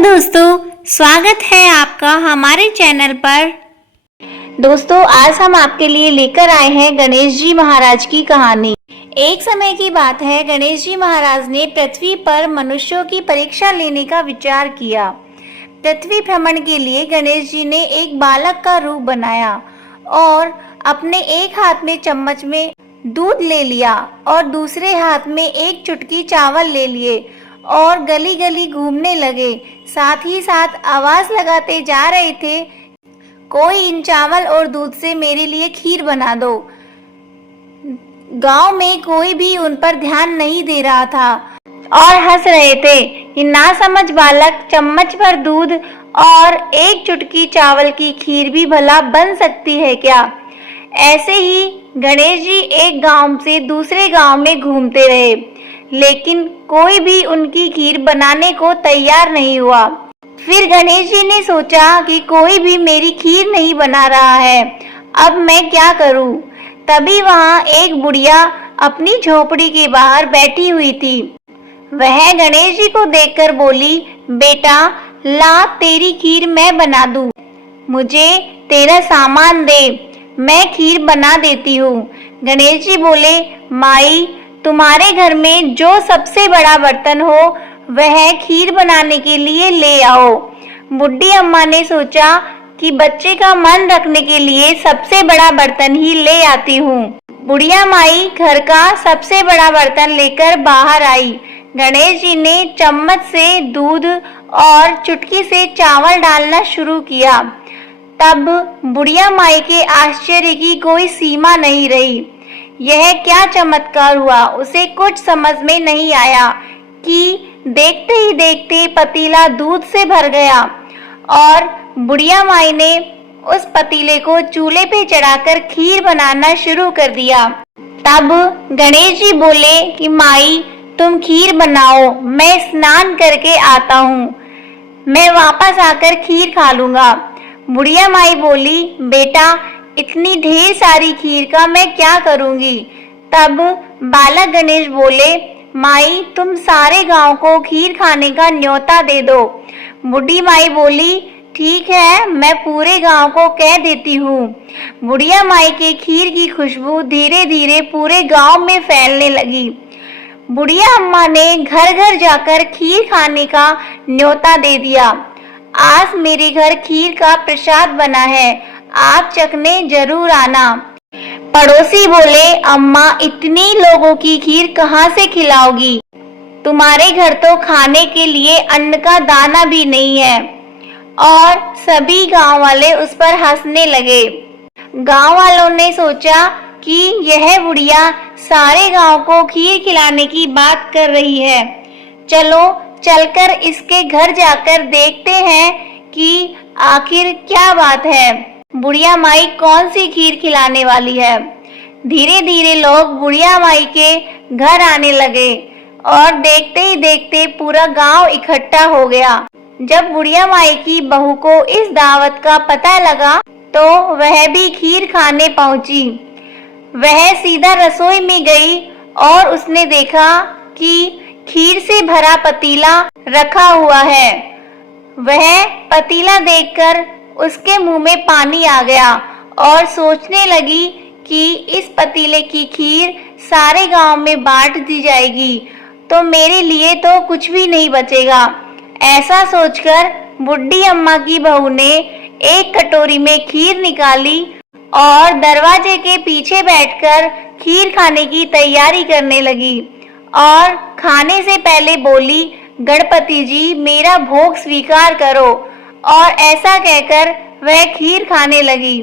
दोस्तों, स्वागत है आपका हमारे चैनल पर। दोस्तों, आज हम आपके लिए लेकर आए हैं गणेश जी महाराज की कहानी। एक समय की बात है, गणेश जी महाराज ने पृथ्वी पर मनुष्यों की परीक्षा लेने का विचार किया। पृथ्वी भ्रमण के लिए गणेश जी ने एक बालक का रूप बनाया और अपने एक हाथ में चम्मच में दूध ले लिया और दूसरे हाथ में एक चुटकी चावल ले लिए और गली गली घूमने लगे। साथ ही साथ आवाज लगाते जा रहे थे, कोई इन चावल और दूध से मेरे लिए खीर बना दो। गांव में कोई भी उन पर ध्यान नहीं दे रहा था और हंस रहे थे कि नासमझ बालक चम्मच भर दूध और एक चुटकी चावल की खीर भी भला बन सकती है क्या। ऐसे ही गणेश जी एक गांव से दूसरे गांव में घूमते रहे, लेकिन कोई भी उनकी खीर बनाने को तैयार नहीं हुआ। फिर गणेश जी ने सोचा कि कोई भी मेरी खीर नहीं बना रहा है, अब मैं क्या करूं। तभी वहां एक बुढ़िया अपनी झोपड़ी के बाहर बैठी हुई थी। वह गणेश जी को देखकर बोली, बेटा ला, तेरी खीर मैं बना दूं। मुझे तेरा सामान दे, मैं खीर बना देती हूँ। गणेश जी बोले, माई तुम्हारे घर में जो सबसे बड़ा बर्तन हो वह खीर बनाने के लिए ले आओ। बुढ़ी अम्मा ने सोचा कि बच्चे का मन रखने के लिए सबसे बड़ा बर्तन ही ले आती हूँ। बुढ़िया माई घर का सबसे बड़ा बर्तन लेकर बाहर आई। गणेश जी ने चम्मच से दूध और चुटकी से चावल डालना शुरू किया। तब बुढ़िया माई के आश्चर्य की कोई सीमा नहीं रही। यह क्या चमत्कार हुआ, उसे कुछ समझ में नहीं आया कि देखते ही देखते पतीला दूध से भर गया और बुढ़िया माई ने उस पतीले को चूल्हे पे चढ़ाकर खीर बनाना शुरू कर दिया। तब गणेश जी बोले कि माई तुम खीर बनाओ, मैं स्नान करके आता हूँ, मैं वापस आकर खीर खा लूंगा। बुढ़िया माई बोली, बेटा इतनी ढेर सारी खीर का मैं क्या करूंगी। तब बालक गणेश बोले, माई तुम सारे गांव को खीर खाने का न्योता दे दो। बुढ़ी माई बोली, ठीक है, मैं पूरे गांव को कह देती हूँ। बुढ़िया माई के खीर की खुशबू धीरे धीरे पूरे गांव में फैलने लगी। बुढ़िया अम्मा ने घर घर जाकर खीर खाने का न्योता दे दिया। आज मेरे घर खीर का प्रसाद बना है, आप चखने जरूर आना। पड़ोसी बोले, अम्मा इतनी लोगों की खीर कहाँ से खिलाओगी, तुम्हारे घर तो खाने के लिए अन्न का दाना भी नहीं है। और सभी गांव वाले उस पर हंसने लगे। गांव वालों ने सोचा कि यह बुढ़िया सारे गांव को खीर खिलाने की बात कर रही है, चलो चलकर इसके घर जाकर देखते हैं कि आखिर क्या बात है, बुढ़िया माई कौन सी खीर खिलाने वाली है। धीरे धीरे लोग बुढ़िया माई के घर आने लगे और देखते ही देखते पूरा गांव इकट्ठा हो गया। जब बुढ़िया माई की बहू को इस दावत का पता लगा तो वह भी खीर खाने पहुंची। वह सीधा रसोई में गई और उसने देखा कि खीर से भरा पतीला रखा हुआ है। वह पतीला देखकर उसके मुंह में पानी आ गया और सोचने लगी कि इस पतीले की खीर सारे गांव में बांट दी जाएगी तो मेरे लिए तो कुछ भी नहीं बचेगा। ऐसा सोचकर बुढ़ी अम्मा की बहू ने एक कटोरी में खीर निकाली और दरवाजे के पीछे बैठकर खीर खाने की तैयारी करने लगी और खाने से पहले बोली, गणपति जी मेरा भोग स्वीकार करो। और ऐसा कहकर वह खीर खाने लगी।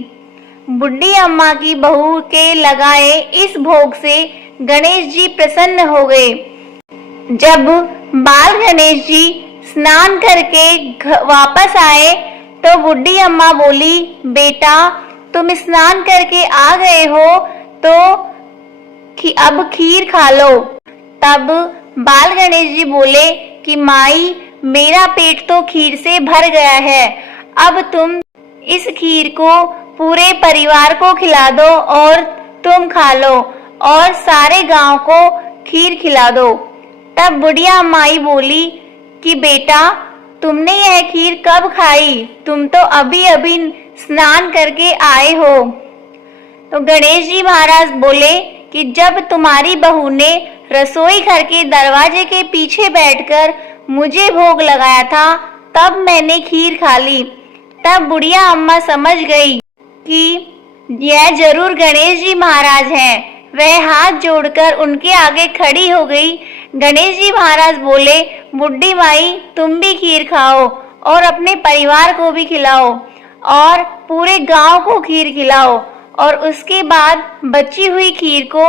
बुढ़ी अम्मा की बहू के लगाए इस भोग से गणेश जी प्रसन्न हो गए। जब बाल गणेश जी स्नान करके वापस आए तो बुढ़ी अम्मा बोली, बेटा तुम स्नान करके आ गए हो तो अब खीर खा लो। तब बाल गणेश जी बोले कि माई मेरा पेट तो खीर से भर गया है, अब तुम इस खीर को पूरे परिवार को खिला दो और तुम खा लो और सारे गांव को खीर खिला दो। तब बुढ़िया माई बोली कि बेटा तुमने यह खीर कब खाई? तुम तो अभी अभी स्नान करके आए हो। तो गणेश जी महाराज बोले कि जब तुम्हारी बहू ने रसोई घर के दरवाजे के पीछे बैठकर मुझे भोग लगाया था, तब मैंने खीर खा ली। तब बुढ़िया अम्मा समझ गई कि यह जरूर गणेश जी महाराज हैं। वह हाथ जोड़कर उनके आगे खड़ी हो गई। गणेश जी महाराज बोले, बुड्ढी माई तुम भी खीर खाओ और अपने परिवार को भी खिलाओ और पूरे गांव को खीर खिलाओ, और उसके बाद बची हुई खीर को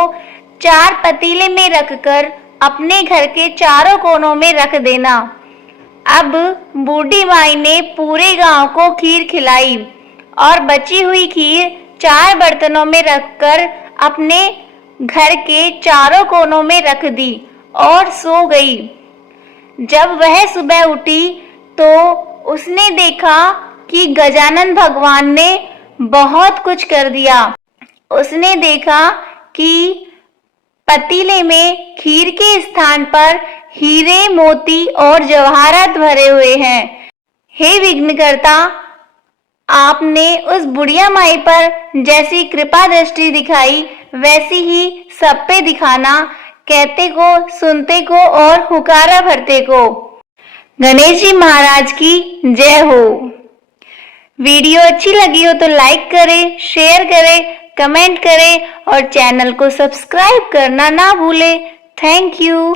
4 पतीले में रखकर अपने घर के चारों कोनों में रख देना। अब बूढ़ी माई ने पूरे गांव को खीर खिलाई और बची हुई खीर 4 बर्तनों में रखकर अपने घर के चारों कोनों में रख दी और सो गई। जब वह सुबह उठी तो उसने देखा कि गजानन भगवान ने बहुत कुछ कर दिया। उसने देखा कि पतीले में खीर के स्थान पर हीरे, मोती और जवाहरात भरे हुए हैं। हे विघ्नकर्ता, आपने उस बुढ़िया माई पर जैसी कृपा दृष्टि दिखाई वैसी ही सब पे दिखाना, कहते को, सुनते को और हुकारा भरते को। गणेश जी महाराज की जय हो। वीडियो अच्छी लगी हो तो लाइक करें, शेयर करें, कमेंट करें और चैनल को सब्सक्राइब करना ना भूलें। Thank you.